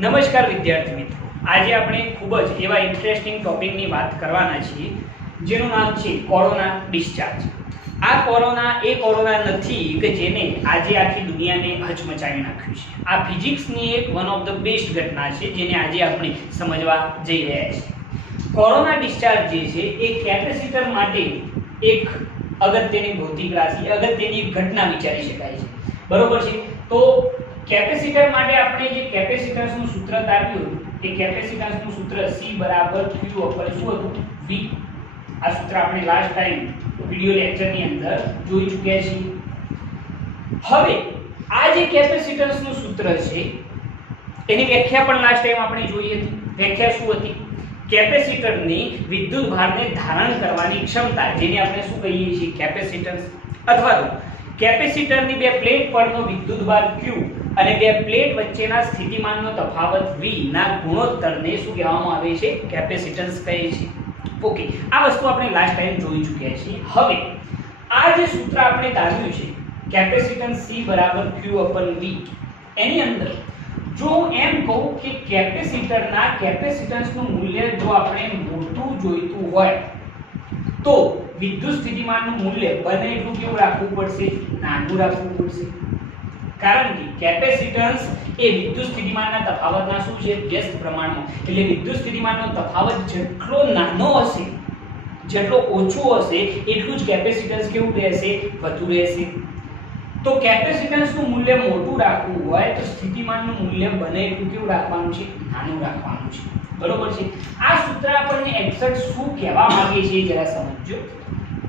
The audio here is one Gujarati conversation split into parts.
નમસ્કાર વિદ્યાર્થી મિત્રો, આજે આપણે ખૂબ જ એવા ઇન્ટરેસ્ટિંગ ટોપિકની વાત કરવાના છીએ જેનું નામ છે કોરોના ડિસ્ચાર્જ. આ કોરોના એ કોરોના નથી કે જેને આજે આખી દુનિયાને હચમચાવી નાખ્યું છે. આ ફિઝિક્સની એક વન ઓફ ધ બેસ્ટ ઘટના છે જેને આજે આપણે સમજવા જઈ રહ્યા છીએ. કોરોના ડિસ્ચાર્જ જે છે એ કેપેસિટર માટે એક અગત્યની ભૌતિક રાશિ, અગત્યની ઘટના વિચારી શકાય છે. બરોબર છે? તો કેપેસિટર માટે આપણે જે કેપેસિટન્સનું સૂત્ર તાર્યું એ કેપેસિટન્સનું સૂત્ર C બરાબર Q ઉપર શું હતું? V. આ સૂત્ર આપણે લાસ્ટ ટાઈમ વિડિયો લેક્ચરની અંદર જોઈ ચૂક્યા છીએ. હવે આ જે કેપેસિટન્સનું સૂત્ર છે એની વ્યાખ્યા પણ લાસ્ટ ટાઈમ આપણે જોઈ હતી. વ્યાખ્યા શું હતી? કેપેસિટરની વિદ્યુત ભારને ધારણ કરવાની ક્ષમતા, જેને આપણે શું કહીએ છીએ? કેપેસિટન્સ. અથવા તો કેપેસિટરની બે પ્લેટ પરનો વિદ્યુત ભાર Q અને બે પ્લેટ વચ્ચેના સ્થિતિમાનનો તફાવત V ના ગુણોત્તરને શું કહેવામાં આવે છે? કેપેસિટન્સ કહે છે. ઓકે, આ વસ્તુ આપણે લાસ્ટ ટાઈમ જોઈ ચૂક્યા છીએ. હવે આ જે સૂત્ર આપણે તાર્યું છે કેપેસિટન્સ C બરાબર Q upon V, એની અંદર જો હું એમ કહું કે કેપેસિટરના કેપેસિટન્સનું મૂલ્ય જો આપણે મોટું જોઈતું હોય તો વિદ્યુત સ્થિતિમાનનું મૂલ્ય બને એટલું કેવું રાખવું પડશે? નાનું રાખવું પડશે. કારણ કે કેપેસિટન્સ એ વિદ્યુત સ્થિતિમાનના તફાવતના શું છે? વ્યસ્ત પ્રમાણમાં. એટલે વિદ્યુત સ્થિતિમાનનો તફાવત જેટલો નાનો હશે, જેટલો ઓછો હશે, એટલું જ કેપેસિટન્સ કેવું રહેશે? વધુ રહેશે. તો કેપેસિટન્સનું મૂલ્ય મોટું રાખવું હોય તો સ્થિતિમાનનું મૂલ્ય બને એટલું કેવું રાખવાનું છે? નાનું રાખવાનું છે. બરોબર છે? આ સૂત્ર આપણને એક્ઝેક્ટ શું કહેવા માંગે છે જરા સમજો.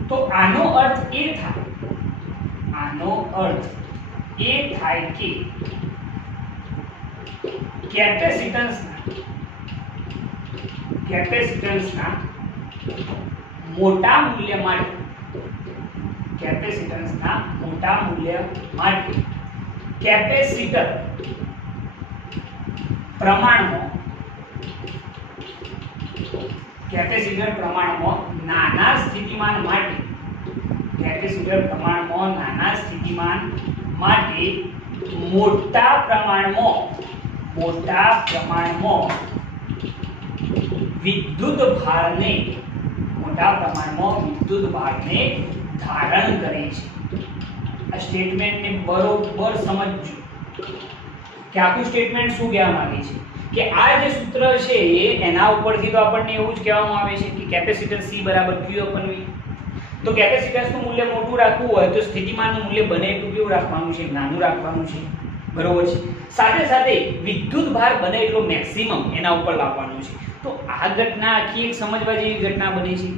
તો આનો અર્થ એ થાય કે કેપેસિટન્સના મોટા મૂલ્ય માટે કેપેસિટર પ્રમાણમાં નાના સ્થિતિમાન માટે મોટા પ્રમાણમાં વિદ્યુત ભારને ધારણ કરે છે. આ સ્ટેટમેન્ટને બરોબર સમજજો કે આખું સ્ટેટમેન્ટ શું કહેવા માંગે છે. કે આ જે સૂત્ર છે એના ઉપરથી તો આપણને એવું જ કહેવામાં આવે છે કે કેપેસિટન્સ C બરાબર Q upon V. તો કેપેસિટન્સનું મૂલ્ય મોટું રાખવું હોય તો સ્થિતિમાનનું મૂલ્ય બને એટલું કેવું રાખવાનું છે? નાનું રાખવાનું છે. બરોબર છે? સાથે સાથે વિદ્યુત ભાર બને એટલો મેક્સિમમ એના ઉપર લાવવાનું છે. તો આ ઘટના આખી એક સમજવા જેવી ઘટના બની છે.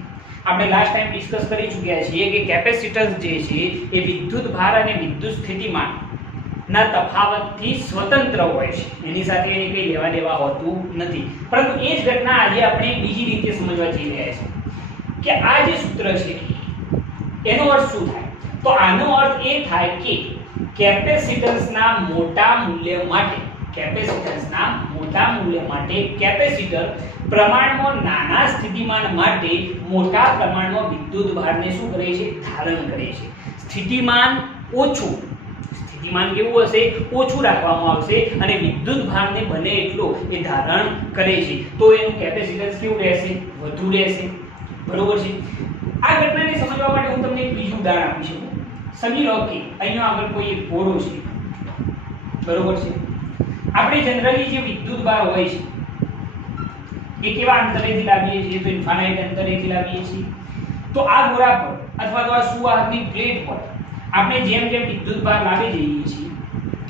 આપણે લાસ્ટ ટાઈમ ડિસ્કસ કરી ચૂક્યા છીએ કે કેપેસિટન્સ જે છે એ વિદ્યુત ભાર અને વિદ્યુત સ્થિતિમાન ના તફાવતથી સ્વતંત્ર હોય છે. એની સાથે એની કંઈ લેવા દેવા હોતું નથી. પરંતુ એ જ ઘટના આજે આપણે બીજી રીતે સમજવા જઈ રહ્યા છીએ કે આ જે સૂત્ર છે એનો અર્થ શું થાય? તો આનો અર્થ એ થાય કે કેપેસિટન્સના મોટા મૂલ્ય માટે કેપેસિટર પ્રમાણમાં નાના સ્થિતિમાન માટે મોટા પ્રમાણમાં વિદ્યુત ભારને શું કરે છે? ધારણ કરે છે. સ્થિતિમાન કેવું હશે? ઓછું રાખવામાં આવશે અને વિદ્યુત ભારને બને એટલો એ ધારણ કરે છે. તો એનું કેપેસિટન્સ કેવું રહેશે? વધુ રહેશે. બરોબર છે? આ ઘટનાને સમજવા માટે હું તમને એક બીજું ઉદાહરણ આપી શકું. સમજી લો કે અહીંયા આગળ કોઈ એક ઘોડો છે. બરોબર છે? આપણે જનરલી જે વિદ્યુત ભાર હોય છે એ કેવા અંતરેથી લાવીએ છીએ? તો ઇન્ફાનાઇટ અંતરેથી લાવીએ છીએ. તો આ ઘોડા પર અથવા તો આ સુવાહકની પ્લેટ પર આપણે જેમ જેમ વિદ્યુત ભાર લાવી જઈએ છીએ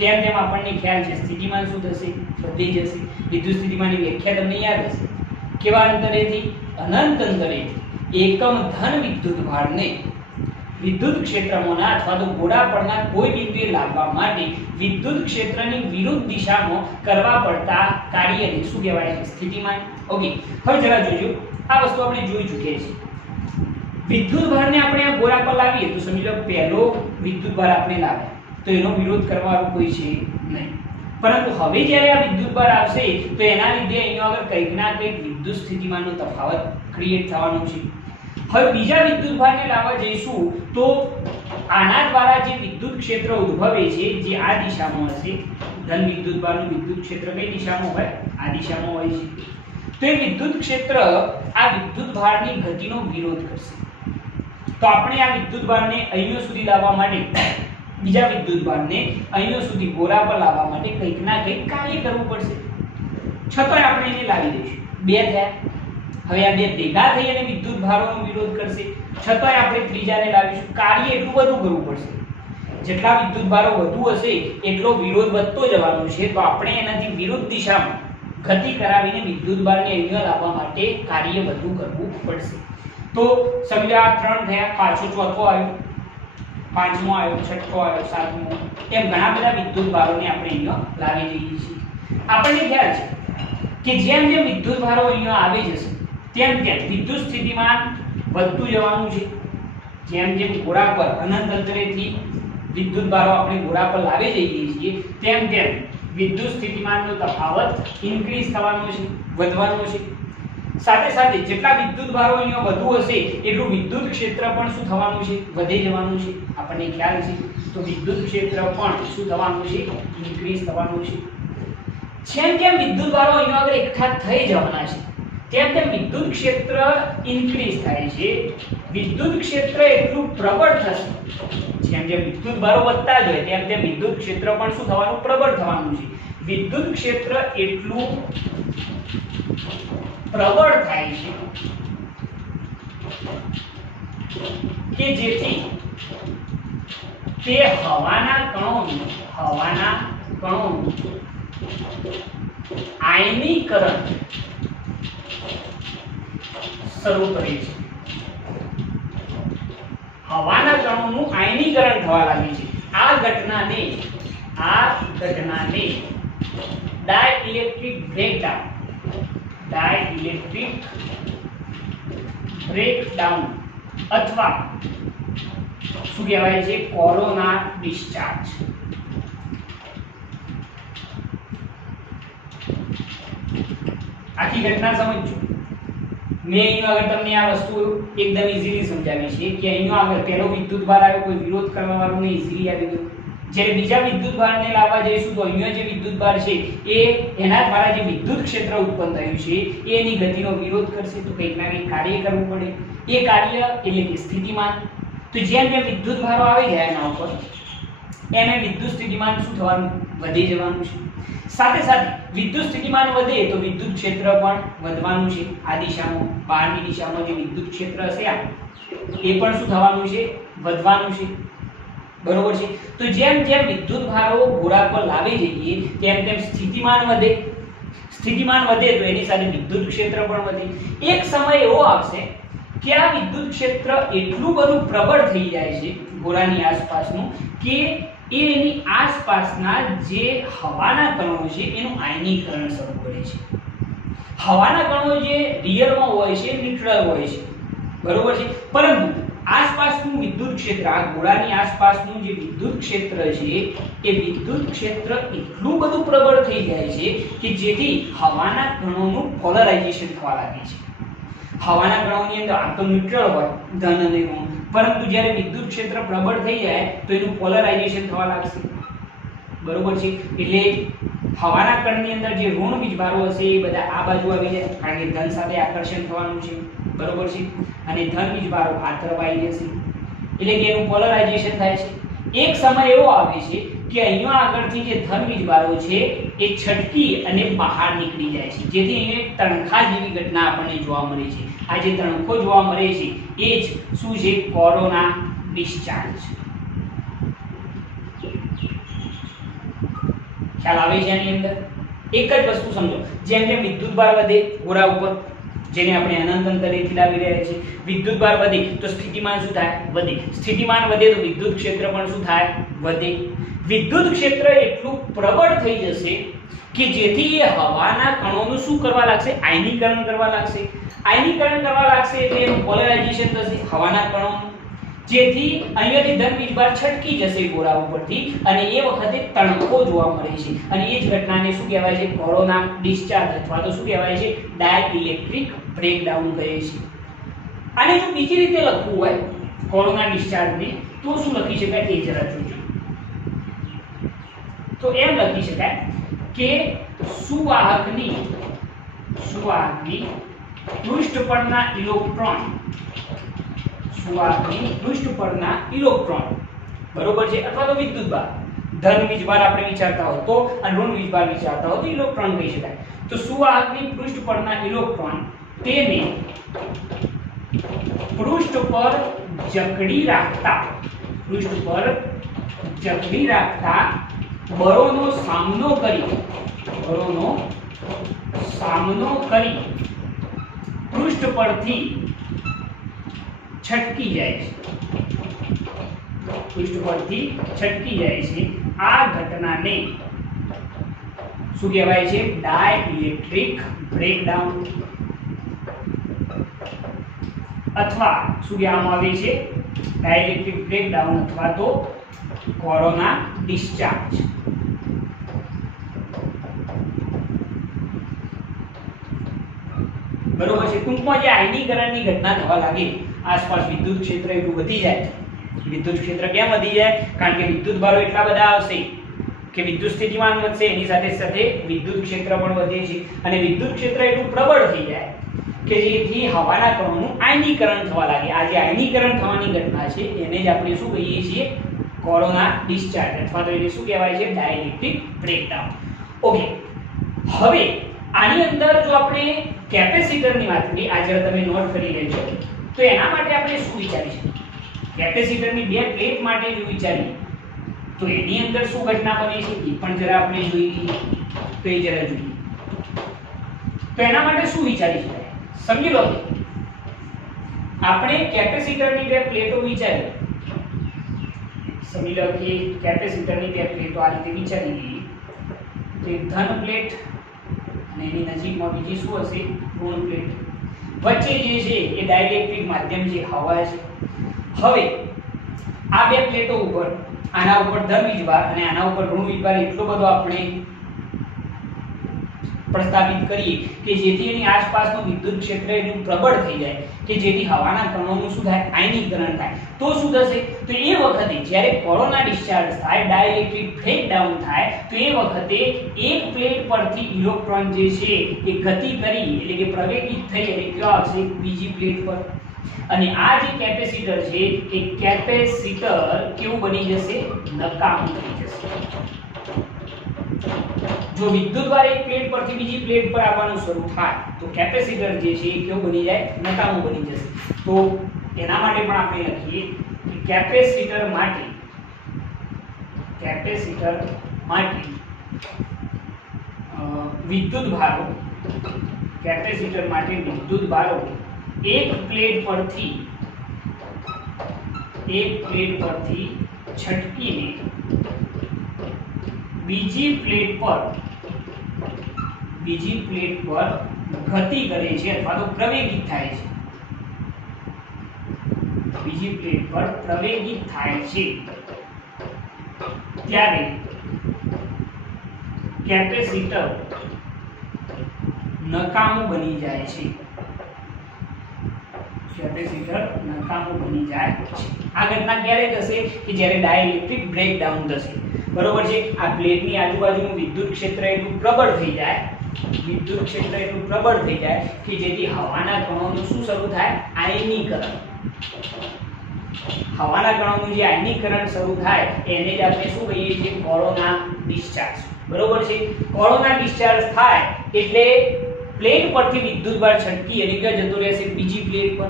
તેમ તેમ આપણને ખ્યાલ છે સ્થિતિમાન શું થશે? વધી જશે. વિદ્યુત સ્થિતિમાનની વ્યાખ્યા તમને યાદ હશે. કેવા અંતરેથી? અનંત અંતરેથી એકમ ધન વિદ્યુત ભારને વિદ્યુત ક્ષેત્રમાંના અથવા તો ઘોડા પરના કોઈ બિંદુએ લાવવા માટે વિદ્યુત ક્ષેત્રની વિરુદ્ધ દિશામાં કરવા પડતા કાર્યને શું કહેવાય છે? સ્થિતિમાન. ઓકે, હવે જરા જોજો. આ વસ્તુ આપણે જોઈ ચૂક્યા છીએ. વિદ્યુત ભારને આપણે આ ઘોડા પર લાવીએ તો સમજી લો પહેલો વિદ્યુત ભાર આપણે લાવ્યા તો એનો વિરોધ કરવાનું કોઈ છે નહીં. પરંતુ હવે જ્યારે આ વિદ્યુત ભાર આવશે તો એના લીધે અહીંયા આગળ કંઈક ના કંઈક વિદ્યુત સ્થિતિમાનનો તફાવત ક્રિએટ થવાનો છે. હવે બીજા વિદ્યુત ભારને લાવવા જઈશું તો આના દ્વારા જે વિદ્યુત ક્ષેત્ર ઉદ્ભવે છે જે આ દિશામાં હશે ધન વિદ્યુતભારનું વિદ્યુત ક્ષેત્ર કઈ દિશામાં હોય? આ દિશામાં હોય છે. તો એ વિદ્યુત ક્ષેત્ર આ વિદ્યુતભારની ગતિનો વિરોધ કરશે. તો આપણે આ વિદ્યુતભારને અહીંયા સુધી લાવવા માટે, બીજા વિદ્યુતભારને અહીંયા સુધી ગોળા પર લાવવા માટે કંઈક ના કંઈક કાર્ય કરવું પડશે. છતાંય આપણે એને લાવી દઈશું. બે થયા. હવે આ બે ભેગા થઈ અને વિદ્યુતભારોનો વિરોધ કરશે. છતાંય આપણે ત્રીજાને લાવીશું. કાર્ય એટલું બધું કરવું પડશે. જેટલા વિદ્યુતભારો વધુ હશે એટલો વિરોધ વધતો જવાનો છે. તો આપણે એનાથી વિરુદ્ધ દિશામાં ગતિ કરાવીને વિદ્યુતભારને અહીંયા લાવવા માટે કાર્ય વધુ કરવું પડશે. તો સમજો આ 3 થયા, પાછો ચોથો આવ્યો, પાંચમો આવ્યો, છઠ્ઠો આવ્યો, સાતમો, એમ ઘણા બધા વિદ્યુતભારોને આપણે અહીંયા લાવી દઈએ છીએ. આપણને ખ્યાલ છે કે જેમ જેમ વિદ્યુતભારો અહીંયા આવી જશે તેમ તેમ વિદ્યુત સ્થિતિમાન વધતું જવાનું છે. જેમ જેમ ગોળા પર અનંત અંતરેથી વિદ્યુતભારો આપણે ગોળા પર લાવી જઈએ છીએ તેમ તેમ વિદ્યુત સ્થિતિમાનનો તફાવત ઇન્ક્રીઝ થવાનો છે, વધવાનો છે. સાથે સાથે જેટલા વિદ્યુતભારો અહીંયા વધુ હશે એટલું વિદ્યુત ક્ષેત્ર પણ શું થવાનું છે? વધી જવાનું છે. આપણને ખ્યાલ છે. તો વિદ્યુત ક્ષેત્ર પણ શું થવાનું છે? ઇન્ક્રીઝ થવાનું છે. જેમ જેમ વિદ્યુતભારો અહીંયા આગળ એકઠા થઈ જવાના છે તેમ તેમ વિદ્યુત ક્ષેત્ર ઇન્ક્રીઝ થાય છે. વિદ્યુત ક્ષેત્ર એટલું પ્રબળ થશે. જેમ જેમ વિદ્યુતભારો વધતા જાય તેમ તેમ વિદ્યુત ક્ષેત્ર પણ શું થવાનું? પ્રબળ થવાનું છે. વિદ્યુત ક્ષેત્ર એટલું પ્રબળ થાય છે કે જેથી તે હવાના કણોનું આયનીકરણ શરૂ કરે છે. હવાના કણોનું આયનીકરણ થવા લાગે છે. આ ઘટનાને ડાઇલેક્ટ્રિક બ્રેકડાઉન અથવા શું કહેવાય છે? Corona discharge. આખી ઘટના સમજો. મેં અહીંયા આગળ તમને આ વસ્તુ એકદમ ઈઝીલી સમજાવી છે કે અહીંયા આગળ પહેલો વિદ્યુતભાર આવ્યો, કોઈ વિરોધ કરવા વાળું નહીં, ઈઝીલી આવી ગયું. જ્યારે બીજા વિદ્યુતભારને લાવવા જઈશું તો અહીંયા જે વિદ્યુતભાર છે એના દ્વારા જે વિદ્યુત ક્ષેત્ર ઉત્પન્ન થયું છે એની ગતિનો વિરોધ કરશે. તો કંઈક ના કંઈક કાર્ય કરવું પડે. એ કાર્ય એટલે કે સ્થિતિમાન. તો જેમ જેમ વિદ્યુતભારો આવી જાય એના ઉપર એમ વિદ્યુત સ્થિતિમાન શું થવાનું? વધી જવાનું છે. સાથે સાથે વિદ્યુત સ્થિતિમાન વધે તો વિદ્યુત ક્ષેત્ર પણ વધવાનું છે. આ દિશામાં, બહારની દિશામાં જે વિદ્યુત ક્ષેત્ર હશે એ પણ શું થવાનું છે? વધવાનું છે. બરોબર છે. તો જેમ જેમ વિદ્યુતભારો ગોળા પર લાવી જઈએ તેમ તેમ સ્થિતિમાન વધે. સ્થિતિમાન વધે તો એની સાથે વિદ્યુત ક્ષેત્ર પણ વધે. એક સમય એવો આવશે કે આ વિદ્યુત ક્ષેત્ર એટલું બધું પ્રબળ થઈ જાય છે ગોળાની આસપાસનું કે એની આસપાસના જે હવાના કણો છે એનું આયનીકરણ શરૂ કરે છે. હવાના કણો જે રિયલમાં હોય છે, ન્યુટ્રલ હોય છે. બરોબર છે. પરંતુ આસપાસનું વિદ્યુત ક્ષેત્ર, આ ગોળાની આસપાસનું જે વિદ્યુત ક્ષેત્ર છે એ વિદ્યુત ક્ષેત્ર એટલું બધું પ્રબળ થઈ જાય છે કે જેથી હવાના કણોનું પોલરાઇઝેશન થવા લાગે છે. હવાના કણોની અંદર આ તો ન્યુટ્રલ હોય, ધન અને ઋણ, પરંતુ જ્યારે વિદ્યુત ક્ષેત્ર પ્રબળ થઈ જાય તો એનું પોલરાઇઝેશન થવા લાગશે. બરોબર છે. એટલે હવાના કણની અંદર જે ઋણ વીજભારો હશે એ બધા આ બાજુ આવી જાય કારણ કે ધન સાથે આકર્ષણ થવાનું છે. બરોબર છે. અને ધન વીજભારો આ તરફ આવી જશે એટલે કે એનું પોલરાઇઝેશન થાય છે. એક સમય એવો આવે છે કે અહીંયા આગળથી જે ધન વીજભારો છે એ છટકી અને બહાર નીકળી જાય છે, જેથી એને તણખા જેવી ઘટના આપણને જોવા મળે છે. આ જે તણખો જોવા મળે છે એ જ શું છે? Corona discharge. ખ્યાલ આવે છે આની અંદર? એક જ વસ્તુ સમજો. જેમ જેમ વિદ્યુતભાર વધે ગોળા ઉપર, જેને આપણે અનંત અંતરેથી લાવી રહ્યા છીએ, વિદ્યુતભાર વધે તો સ્થિતિમાન શું થાય? વધે. સ્થિતિમાન વધે તો વિદ્યુત ક્ષેત્ર પણ શું થાય? વધે. વિદ્યુત ક્ષેત્ર એટલું પ્રબળ થઈ જશે કે જેથી એ હવાના કણોનું શું કરવા લાગશે? આયનીકરણ કરવા લાગશે. આયનીકરણ કરવા લાગશે એટલે એનું પોલરાઇઝેશન થશે હવાના કણોનું, જેથી અહીંયાથી ધન વીજભાર છટકી જશે ગોળા ઉપરથી અને એ વખતે તણખો જોવા મળે છે. અને એ જ ઘટનાને શું કહેવાય છે? કોરોના ડિસ્ચાર્જ અથવા તો શું કહેવાય છે? ડાઇલેક્ટ્રિક બ્રેકડાઉન કહે છે. આને જો બીજી રીતે લખવું હોય કોરોના ડિસ્ચાર્જને તો શું લખી શકાય તે જરા જોજો. તો એમ લખી શકાય કે સુવાહકની પૃષ્ઠ પરના ઇલેક્ટ્રોન બરોબર છે, અથવા તો વિદ્યુતભાર, ધન વીજભાર આપણે વિચારતા હો તો અને ઋણ વીજભાર વિચારતા હો તો ઇલેક્ટ્રોન કહી શકાય. તો સુવાહકની પૃષ્ઠ પરના ઇલેક્ટ્રોન તેને પૃષ્ઠ પર જકડી રાખતા બળોનો સામનો કરી પૃષ્ઠ પરથી છટકી જાય છે. આ ઘટનાને શું કહેવાય છે? ડાઇલેક્ટ્રિક બ્રેકડાઉન, અથવા શું કહેવામાં આવે છે? ડાઇલેક્ટ્રિક બ્રેકડાઉન અથવા તો કોરોના ડિસ્ચાર્જ. બરોબર છે. ટૂંકમાં જે આયનીકરણની ઘટના થવા લાગે, આસપાસ વિદ્યુત ક્ષેત્ર એટલું વધી જાય. વિદ્યુત ક્ષેત્ર કેમ વધી જાય? કારણ કે વિદ્યુત ભારો એટલા બધા આવશે કે વિદ્યુત સ્થિતિમાન વધશે, એની સાથે સાથે વિદ્યુત ક્ષેત્ર પણ વધે છે, અને વિદ્યુત ક્ષેત્ર એટલું પ્રબળ થઈ જાય કે જેથી હવાના કણોનું આયનીકરણ થવા લાગે. આ જે આયનીકરણ થવાની ઘટના છે એને જ આપણે શું કહીએ છીએ? કોરોના ડિસ્ચાર્જ, અથવા તો એને શું કહેવાય છે? Dielectric breakdown. ઓકે, હવે આની અંદર જો આપણે કેપેસિટરની વાત કરીએ, આ જરા તમે નોટ કરી લેજો, તો એના માટે આપણે શું વિચારીશું? કેપેસિટરની બે પ્લેટ માટે જો વિચારીએ તો એની અંદર શું ઘટના બને છે એ પણ જરા આપણે જોઈ લઈએ. તો એ જરા જોઈએ. તો એના માટે શું વિચારી શકાય? સમજી લો, આપણે કેપેસિટરની બે પ્લેટો વિચારીએ. સમજી લો કે કેપેસિટરની બે પ્લેટો આ રીતે વિચારી લઈએ. તો એક ધન પ્લેટ અને એની નજીકમાં બીજી શું હશે? ઋણ પ્લેટ. વચ્ચે જે છે એ ડાઇલેક્ટ્રિક માધ્યમ છે, હવા છે. હવે આ બે પ્લેટો ઉપર, આના ઉપર ધન વીજભાર અને આના ઉપર ઋણ વીજભાર એટલો બધો આપણે પ્રસ્થાપિત કરીએ કે જેથી એની આસપાસનું વિદ્યુત ક્ષેત્ર એટલું પ્રબળ થઈ જાય કે જેથી હવાના કણોનું શું થાય? આયનીકરણ થાય. તો શું થશે? તો એ વખતે જ્યારે કોરોના ડિસ્ચાર્જ થાય, ડાઇલેક્ટ્રિક બ્રેકડાઉન થાય, તો એ વખતે એક પ્લેટ પરથી ઇલેક્ટ્રોન જે છે એ ગતિ કરી, એટલે કે પ્રવેગિત થઈ અને ક્યાં આવશે? બીજી પ્લેટ પર. અને આ જે કેપેસિટર છે એ કેપેસિટર કેવું બની જશે? નકામું થઈ જશે. જો વિદ્યુતભાર એક પ્લેટ પરથી બીજી પ્લેટ પર આવવાનું શરૂ થાય તો કેપેસિટર જે છે એ કેવું બની જાય? નકામું બની જશે. તો એના માટે પણ આપણે લખીએ કે કેપેસિટર માટે વિદ્યુતભારો એક પ્લેટ પરથી છટકીને બીજી પ્લેટ પર ગતિ કરે છે અથવા તો પ્રવેગિત થાય છે. બીજી પ્લેટ પર પ્રવેગિત થાય છે ત્યારે કેપેસિટર નકામું બની જાય છે. આ ઘટના ક્યારે થશે? કે જ્યારે ડાઇલેક્ટ્રિક બ્રેકડાઉન થશે. બરોબર છે. આ પ્લેટની આજુબાજુનું વિદ્યુત ક્ષેત્ર એટલું પ્રબળ થઈ જાય કે જેથી હવાના કણોનું શું શરૂ થાય? આયનીકરણ. હવાના કણોનું જે આયનીકરણ શરૂ થાય એને જ આપણે શું કહીએ છીએ? Corona discharge. બરોબર છે. કોરોના ડિસ્ચાર્જ થાય એટલે પ્લેટ પરથી વિદ્યુતભાર છટકી અને ક્યાં જતો રહેશે? બીજી પ્લેટ પર.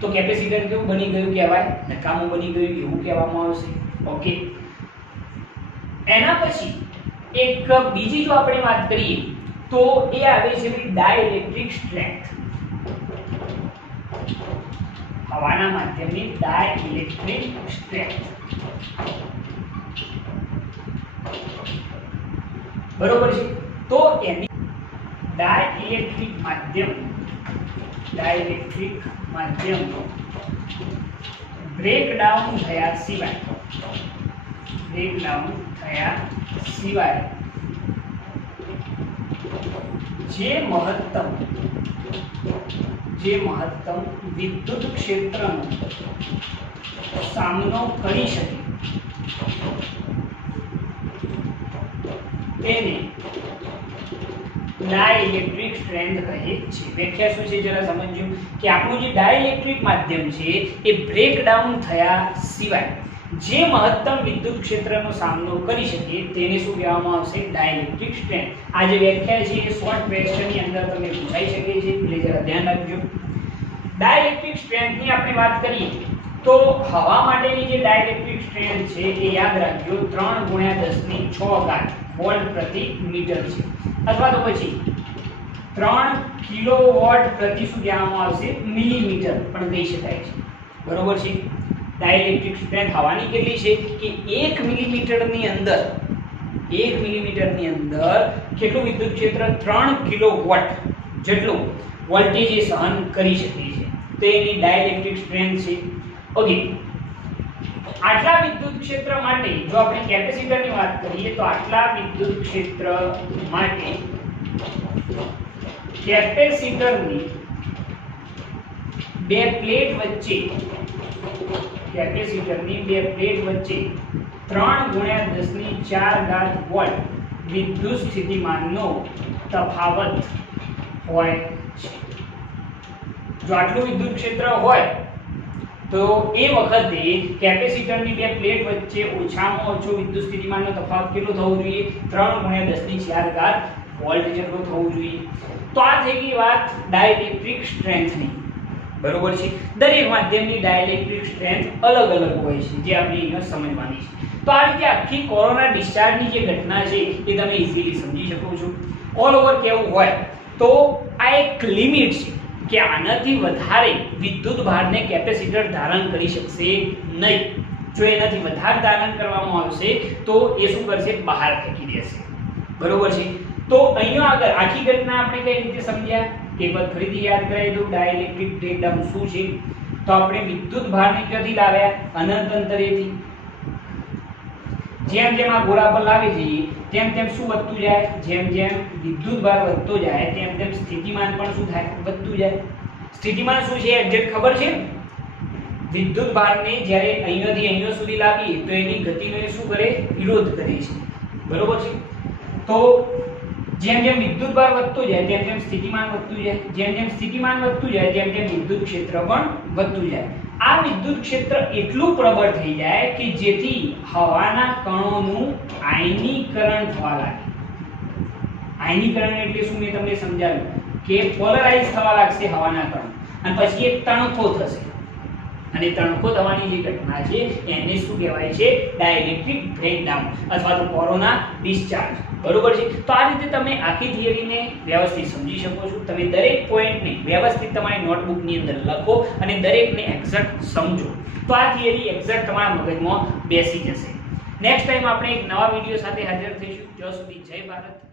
તો કેપેસિટર કેવું બની ગયું કહેવાય? નકામું બની ગયું એવું કહેવામાં આવશે. ઓકે, એના પછી એક બીજી જો આપણે વાત કરીએ તો એ આવે છે ડાઇલેક્ટ્રિક સ્ટ્રેન્થ. હવાના માધ્યમની ડાઇલેક્ટ્રિક સ્ટ્રેન્થ. બરોબર છે. તો એની ડાઇલેક્ટ્રિક માધ્યમ બ્રેકડાઉન થયા સિવાય જે મહત્તમ વિદ્યુત ક્ષેત્રનો સામનો કરી શકે એને ડાઇલેક્ટ્રિક સ્ટ્રેન્થ કહે છે. વ્યાખ્યા શું છે જરા સમજજો કે આપણું જે ડાઇલેક્ટ્રિક માધ્યમ છે એ બ્રેકડાઉન થયા સિવાય જે મહત્તમ વિદ્યુત ક્ષેત્રનો સામનો કરી શકે તેને શું કહેવામાં આવશે? Dielectric strength. આ જે વ્યાખ્યા છે એ શોર્ટ ક્વેશ્ચનની અંદર તમને પૂછાઈ શકે છે એટલે જરા ધ્યાન રાખજો. ડાઇલેક્ટ્રિક સ્ટ્રેન્થની આપણે વાત કરીએ તો હવા માટેની જે ડાઇલેક્ટ્રિક સ્ટ્રેન્થ છે એ યાદ રાખજો 3 × 10⁶ વોલ્ટ પ્રતિ મીટર છે, અથવા તો પછી 3 કિલોવોટ પ્રતિ શું કહેવામાં આવશે? મિલીમીટર પણ કહી શકાય છે. બરોબર છે. ડાઇલેક્ટ્રિક સ્ટ્રેન્થ હવાની કેટલી છે કે 1 મિલીમીટરની અંદર કેટલું વિદ્યુત ક્ષેત્ર? 3 કિલોવોટ જેટલું વોલ્ટેજ એ સહન કરી શકે છે. તો એની ડાઇલેક્ટ્રિક સ્ટ્રેન્થ છે. ઓકે, આટલા વિદ્યુત ક્ષેત્ર માટે જો આપણે કેપેસિટરની વાત કરીએ તો આટલા વિદ્યુત ક્ષેત્ર માટે કેપેસિટરની બે પ્લેટ વચ્ચે 3 × 10⁴ વોલ્ટ વિદ્યુત સ્થિતિમાનનો તફાવત હોય છે. જો આટલું વિદ્યુત ક્ષેત્ર હોય તો એ વખતે કેપેસિટરની બે પ્લેટ વચ્ચે ઓછામાં ઓછો વિદ્યુત સ્થિતિમાનનો તફાવત કેટલો થવો જોઈએ? 3 × 10⁴ વોલ્ટ જેટલો થવો જોઈએ. તો આ થઈ ગઈ વાત ડાઇલેક્ટ્રિક સ્ટ્રેન્થની. બરોબર છે. દરેક માધ્યમની ડાઇલેક્ટ્રિક સ્ટ્રેન્થ અલગ અલગ હોય છે જે આપણે અહીંયા સમજવાની છે. તો આ રીતે આખી કોરોના ડિસ્ચાર્જની જે ઘટના છે એ તમે ઇઝીલી સમજી શકો છો. ઓલ ઓવર કેવું હોય તો આ એક લિમિટ છે કે આનાથી વધારે વિદ્યુત ભારને કેપેસિટર ધારણ કરી શકશે નહીં. જો એનાથી વધારે ધારણ કરવામાં આવશે તો એ શું કરશે? બહાર ફેંકી દેશે. બરોબર છે. તો અહીંયા આગળ આખી ઘટના આપણે કઈ રીતે સમજ્યા? એક વાર ફરીથી યાદ કરાવી દઉં ડાઇલેક્ટ્રિક બ્રેકડાઉન શું છે. તો આપણે વિદ્યુત ભારને ક્યાંથી લાવ્યા? અનંત અંતરેથી. જેમ જેમ આ ગોળા પર લાવી જઈએ તેમ તેમ શું વધતું જાય? જેમ જેમ વિદ્યુત ભાર વધતો જાય તેમ તેમ સ્થિતિમાન પણ શું થાય? વધતું જાય. સ્થિતિમાન શું છે એક્ઝેક્ટ ખબર છે? વિદ્યુત ભારને જ્યારે અહીંયાથી અહીંયા સુધી લાવીએ તો એની ગતિનો એ શું કરે? વિરોધ કરે છે. બરોબર છે. તો જેમ જેમ વિદ્યુત ભાર વધતો જાય તેમ તેમ સ્થિતિમાન વધતું જાય. જેમ જેમ સ્થિતિમાન વધતું જાય તેમ તેમ વિદ્યુત ક્ષેત્ર પણ વધતું જાય. આ વિદ્યુત ક્ષેત્ર એટલું પ્રબળ થઈ જાય કે જેથી હવાના કણોનું આયનીકરણ થવા લાગે. આયનીકરણ એટલે શું મેં તમને સમજાવ્યું કે પોલરાઇઝ થવા લાગશે હવાના કણો અને પછી એક તણખો થશે. અને તણખો થવાની જે ઘટના છે એને શું કહેવાય છે? ડાઇલેક્ટ્રિક બ્રેકડાઉન અથવા તો કોરોના ડિસ્ચાર્જ. બરોબર છે. તો આ રીતે તમે આખી થિયરીને વ્યવસ્થિત સમજી શકો છો. તમે દરેક પોઈન્ટને વ્યવસ્થિત તમારી નોટબુકની અંદર લખો અને દરેકને એક્ઝેક્ટ સમજો. તો આ થિયરી એક્ઝેક્ટ તમારા મગજમાં બેસી જશે. નેક્સ્ટ ટાઈમ આપણે એક નવા વિડિયો સાથે હાજર થઈશું. જ્યાં સુધી જય ભારત.